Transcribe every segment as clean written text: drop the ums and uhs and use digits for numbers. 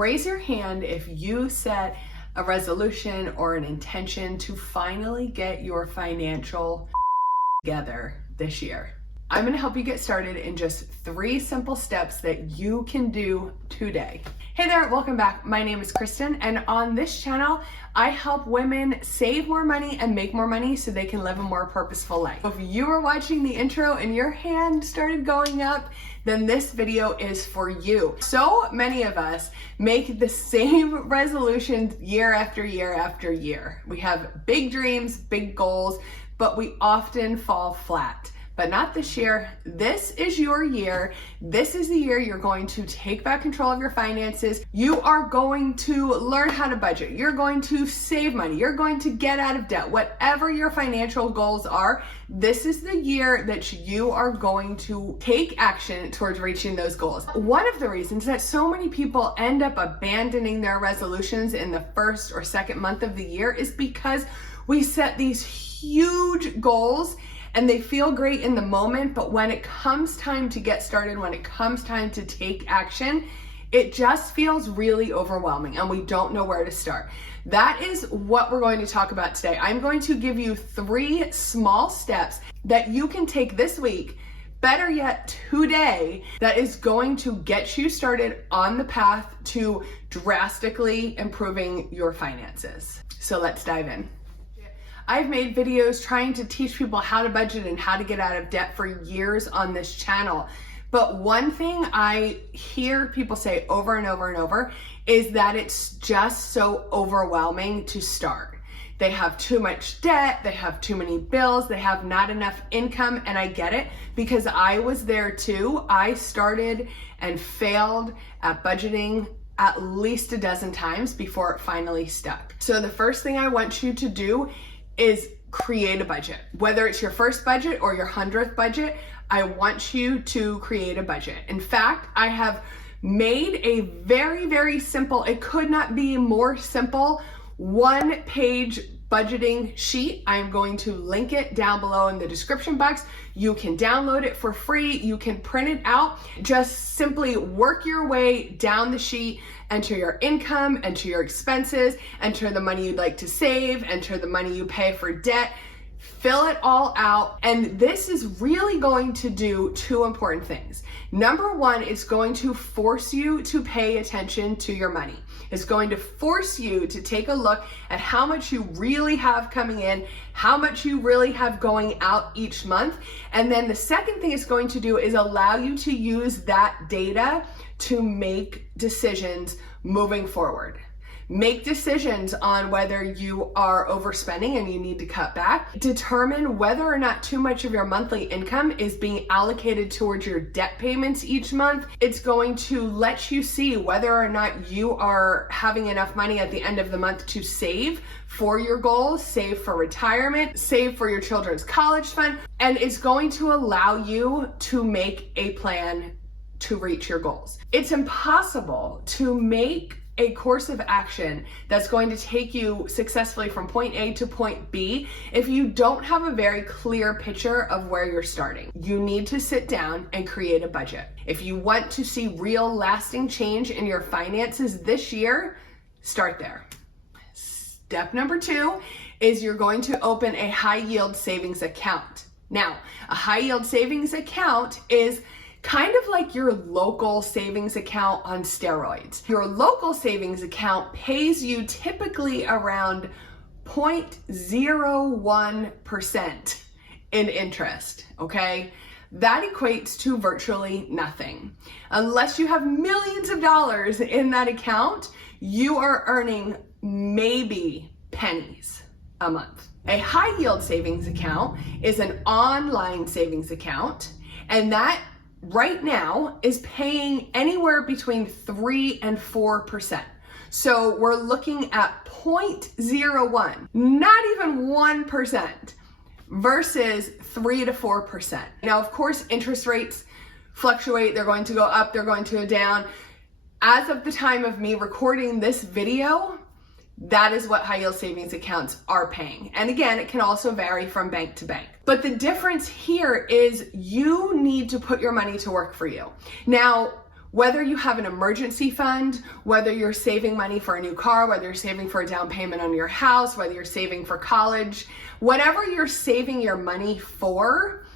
Raise your hand if you set a resolution or an intention to finally get your financial together this year. I'm going to help you get started in just 3 simple steps that you can do today. Hey there, welcome back. My name is Kristin, and on this channel, I help women save more money and make more money so they can live a more purposeful life. If you were watching the intro and your hand started going up, then this video is for you. So many of us make the same resolutions year after year after year. We have big dreams, big goals, but we often fall flat. But not this year. This is your year. This is the year you're going to take back control of your finances. You are going to learn how to budget. You're going to save money. You're going to get out of debt. Whatever your financial goals are, this is the year that you are going to take action towards reaching those goals. One of the reasons that so many people end up abandoning their resolutions in the first or second month of the year is because we set these huge goals and they feel great in the moment, but when it comes time to get started, when it comes time to take action, it just feels really overwhelming and we don't know where to start. That is what we're going to talk about today. I'm going to give you 3 small steps that you can take this week, better yet today, that is going to get you started on the path to drastically improving your finances. So let's dive in. I've made videos trying to teach people how to budget and how to get out of debt for years on this channel. But one thing I hear people say over and over and over is that it's just so overwhelming to start. They have too much debt, they have too many bills, they have not enough income, and I get it because I was there too. I started and failed at budgeting at least a dozen times before it finally stuck. So the first thing I want you to do is create a budget. Whether it's your first budget or your 100th budget, I want you to create a budget. In fact, I have made a very, very simple, it could not be more simple, 1-page budgeting sheet. I'm going to link it down below in the description box. You can download it for free. You can print it out. Just simply work your way down the sheet, enter your income, enter your expenses, enter the money you'd like to save, enter the money you pay for debt, fill it all out. And this is really going to do 2 important things. Number 1, it's going to force you to pay attention to your money. It's going to force you to take a look at how much you really have coming in, how much you really have going out each month. And then the second thing it's going to do is allow you to use that data to make decisions moving forward. Make decisions on whether you are overspending and you need to cut back. Determine whether or not too much of your monthly income is being allocated towards your debt payments each month. It's going to let you see whether or not you are having enough money at the end of the month to save for your goals, save for retirement, save for your children's college fund, and it's going to allow you to make a plan to reach your goals. It's impossible to make a course of action that's going to take you successfully from point A to point B if you don't have a very clear picture of where you're starting. You need to sit down and create a budget. If you want to see real lasting change in your finances this year, start there. Step number 2 is you're going to open a high yield savings account. Now, a high yield savings account is kind of like your local savings account on steroids. Your local savings account pays you typically around 0.01% in interest, okay? That equates to virtually nothing. Unless you have millions of dollars in that account, you are earning maybe pennies a month. A high yield savings account is an online savings account, and that right now is paying anywhere between 3 and 4%. So we're looking at 0.01, not even 1%, versus 3 to 4%. Now, of course, interest rates fluctuate. They're going to go up, they're going to go down. As of the time of me recording this video, that is what high yield savings accounts are paying. And again, it can also vary from bank to bank. But the difference here is you need to put your money to work for you. Now, Whether you have an emergency fund, whether you're saving money for a new car, whether you're saving for a down payment on your house, whether you're saving for college, whatever you're saving your money for,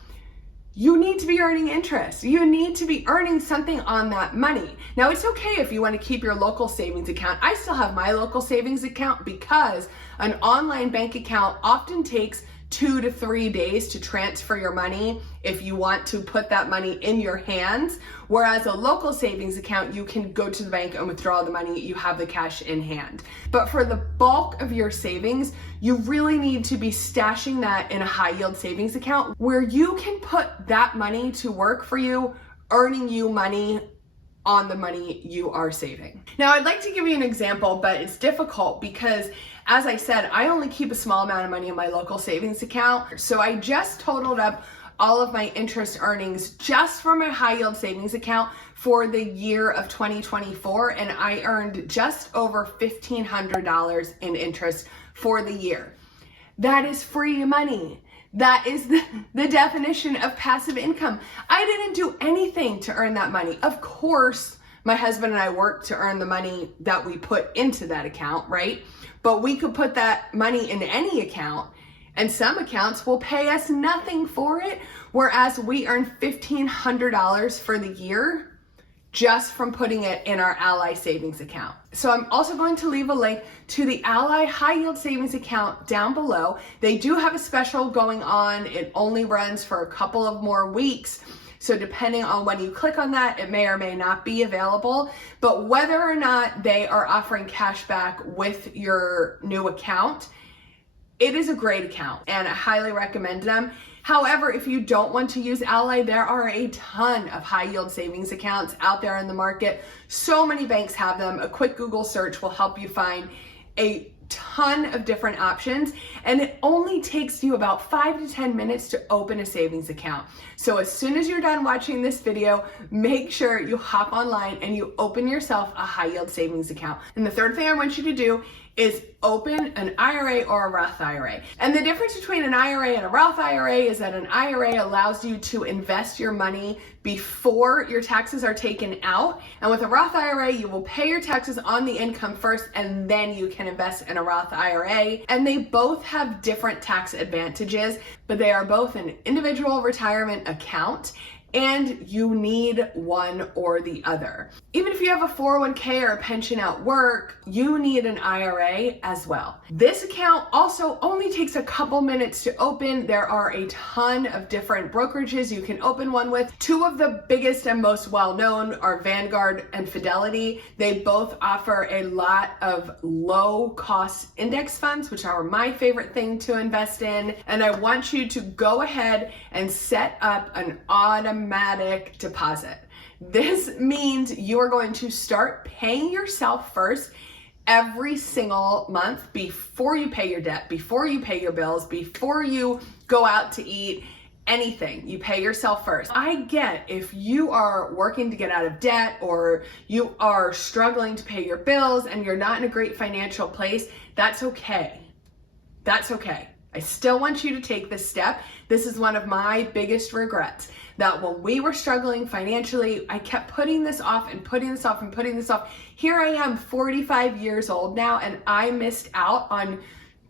you need to be earning interest. You need to be earning something on that money. Now, it's okay if you want to keep your local savings account. I still have my local savings account because an online bank account often takes 2 to 3 days to transfer your money if you want to put that money in your hands. Whereas a local savings account, you can go to the bank and withdraw the money, you have the cash in hand. But for the bulk of your savings, you really need to be stashing that in a high yield savings account where you can put that money to work for you, earning you money on the money you are saving. Now, I'd like to give you an example, but it's difficult because, as I said, I only keep a small amount of money in my local savings account. So I just totaled up all of my interest earnings just from my high yield savings account for the year of 2024, and I earned just over $1,500 in interest for the year. That is free money. That is the definition of passive income. I didn't do anything to earn that money. Of course, my husband and I worked to earn the money that we put into that account, right? But we could put that money in any account, and some accounts will pay us nothing for it, whereas we earn $1,500 for the year just from putting it in our Ally savings account. So I'm also going to leave a link to the Ally high yield savings account down below. They do have a special going on. It only runs for a couple of more weeks. So depending on when you click on that, it may or may not be available. But whether or not they are offering cash back with your new account, it is a great account and I highly recommend them. However, if you don't want to use Ally, there are a ton of high yield savings accounts out there in the market. So many banks have them. A quick Google search will help you find a ton of different options, and it only takes you about 5 to 10 minutes to open a savings account. So as soon as you're done watching this video, make sure you hop online and you open yourself a high yield savings account. And the third thing I want you to do is open an IRA or a Roth IRA. And the difference between an IRA and a Roth IRA is that an IRA allows you to invest your money before your taxes are taken out. And with a Roth IRA, you will pay your taxes on the income first, and then you can invest in a Roth IRA. And they both have different tax advantages, but they are both an individual retirement account, and you need one or the other. Even if you have a 401k or a pension at work, you need an IRA as well. This account also only takes a couple minutes to open. There are a ton of different brokerages you can open one with. Two of the biggest and most well-known are Vanguard and Fidelity. They both offer a lot of low-cost index funds, which are my favorite thing to invest in. And I want you to go ahead and set up an automatic deposit. This means you are going to start paying yourself first every single month before you pay your debt, before you pay your bills, before you go out to eat, anything. You pay yourself first. I get if you are working to get out of debt or you are struggling to pay your bills and you're not in a great financial place, that's okay. That's okay. I still want you to take this step. This is one of my biggest regrets, that when we were struggling financially, I kept putting this off and putting this off and putting this off. Here I am, 45 years old now, and I missed out on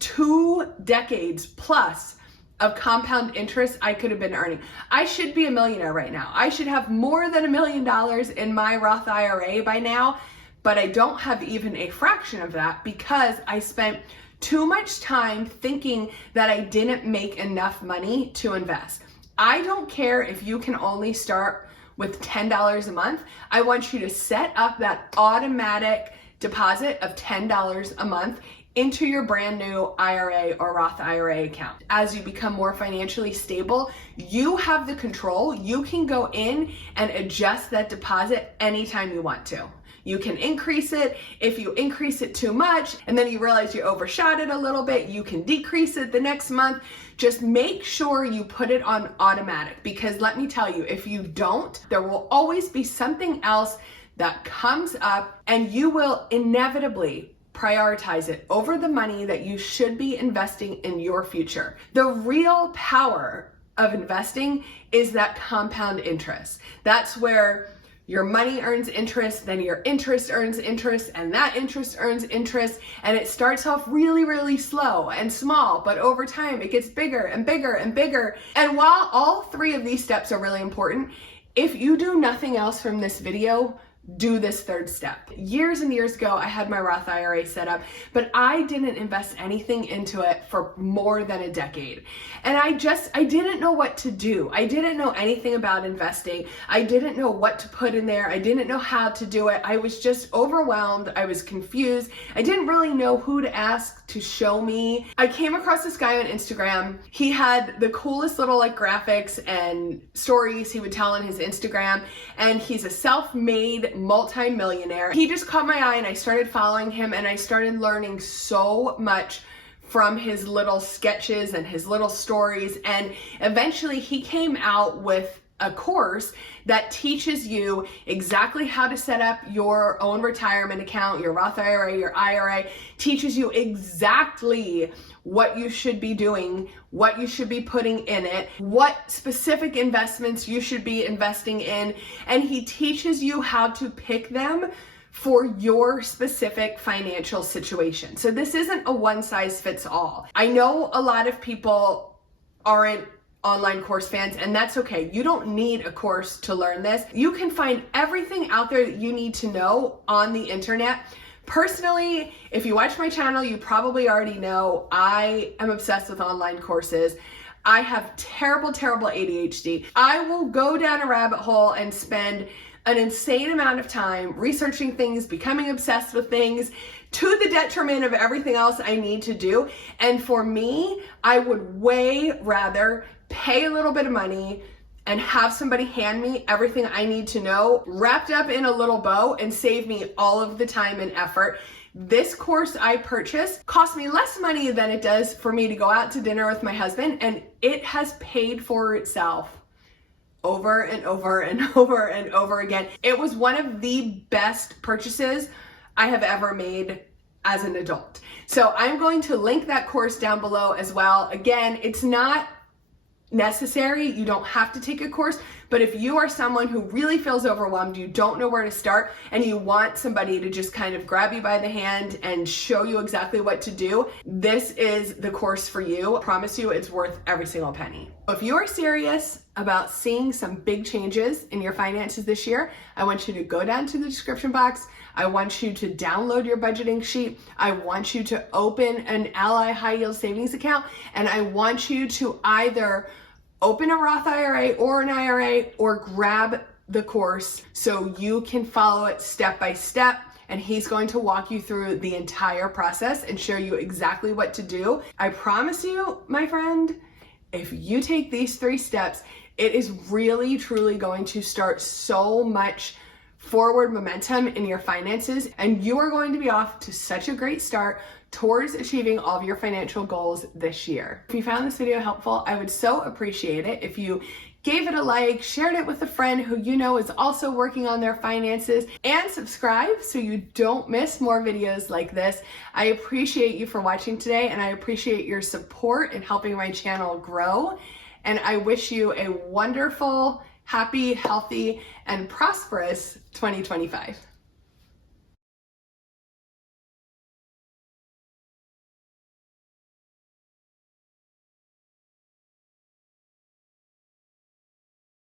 2 decades plus of compound interest I could have been earning. I should be a millionaire right now. I should have more than $1 million in my Roth IRA by now, but I don't have even a fraction of that because I spent too much time thinking that I didn't make enough money to invest. I don't care if you can only start with $10 a month. I want you to set up that automatic deposit of $10 a month into your brand new IRA or Roth IRA account. As you become more financially stable, you have the control. You can go in and adjust that deposit anytime you want to. You can increase it. If you increase it too much and then you realize you overshot it a little bit, you can decrease it the next month. Just make sure you put it on automatic, because let me tell you, if you don't, there will always be something else that comes up and you will inevitably prioritize it over the money that you should be investing in your future. The real power of investing is that compound interest. That's where Your money earns interest, then your interest earns interest, and that interest earns interest, and it starts off really, really slow and small, but over time it gets bigger and bigger and bigger. And while all three of these steps are really important, if you do nothing else from this video, do this third step. Years and years ago, I had my Roth IRA set up, but I didn't invest anything into it for more than a decade. And I didn't know what to do. I didn't know anything about investing. I didn't know what to put in there. I didn't know how to do it. I was just overwhelmed. I was confused. I didn't really know who to ask to show me. I came across this guy on Instagram. He had the coolest little graphics and stories he would tell on his Instagram, and he's a self-made multi-millionaire. He just caught my eye, and I started following him, and I started learning so much from his little sketches and his little stories. And eventually he came out with a course that teaches you exactly how to set up your own retirement account, your Roth IRA, your IRA, teaches you exactly what you should be doing, what you should be putting in it, what specific investments you should be investing in, and he teaches you how to pick them for your specific financial situation. So this isn't a one size fits all. I know a lot of people aren't online course fans, and that's okay. You don't need a course to learn this. You can find everything out there that you need to know on the internet. Personally, if you watch my channel, you probably already know I am obsessed with online courses. I have terrible, terrible ADHD. I will go down a rabbit hole and spend an insane amount of time researching things, becoming obsessed with things, to the detriment of everything else I need to do. And for me, I would way rather pay a little bit of money and have somebody hand me everything I need to know wrapped up in a little bow and save me all of the time and effort. This course I purchased cost me less money than it does for me to go out to dinner with my husband, and it has paid for itself over and over and over and over again. It was one of the best purchases I have ever made as an adult. So I'm going to link that course down below as well. Again, it's not necessary. You don't have to take a course, but if you are someone who really feels overwhelmed, you don't know where to start, and you want somebody to just kind of grab you by the hand and show you exactly what to do, this is the course for you. I promise you it's worth every single penny. If you are serious about seeing some big changes in your finances this year, I want you to go down to the description box. I want you to download your budgeting sheet. I want you to open an Ally high yield savings account, and I want you to either open a Roth IRA or an IRA, or grab the course so you can follow it step by step. And he's going to walk you through the entire process and show you exactly what to do. I promise you, my friend, if you take these 3 steps, it is really, truly going to start so much forward momentum in your finances, and you are going to be off to such a great start towards achieving all of your financial goals this year. If you found this video helpful, I would so appreciate it if you gave it a like, shared it with a friend who you know is also working on their finances, and subscribe so you don't miss more videos like this. I appreciate you for watching today, and I appreciate your support in helping my channel grow. And I wish you a wonderful, happy, healthy, and prosperous 2025.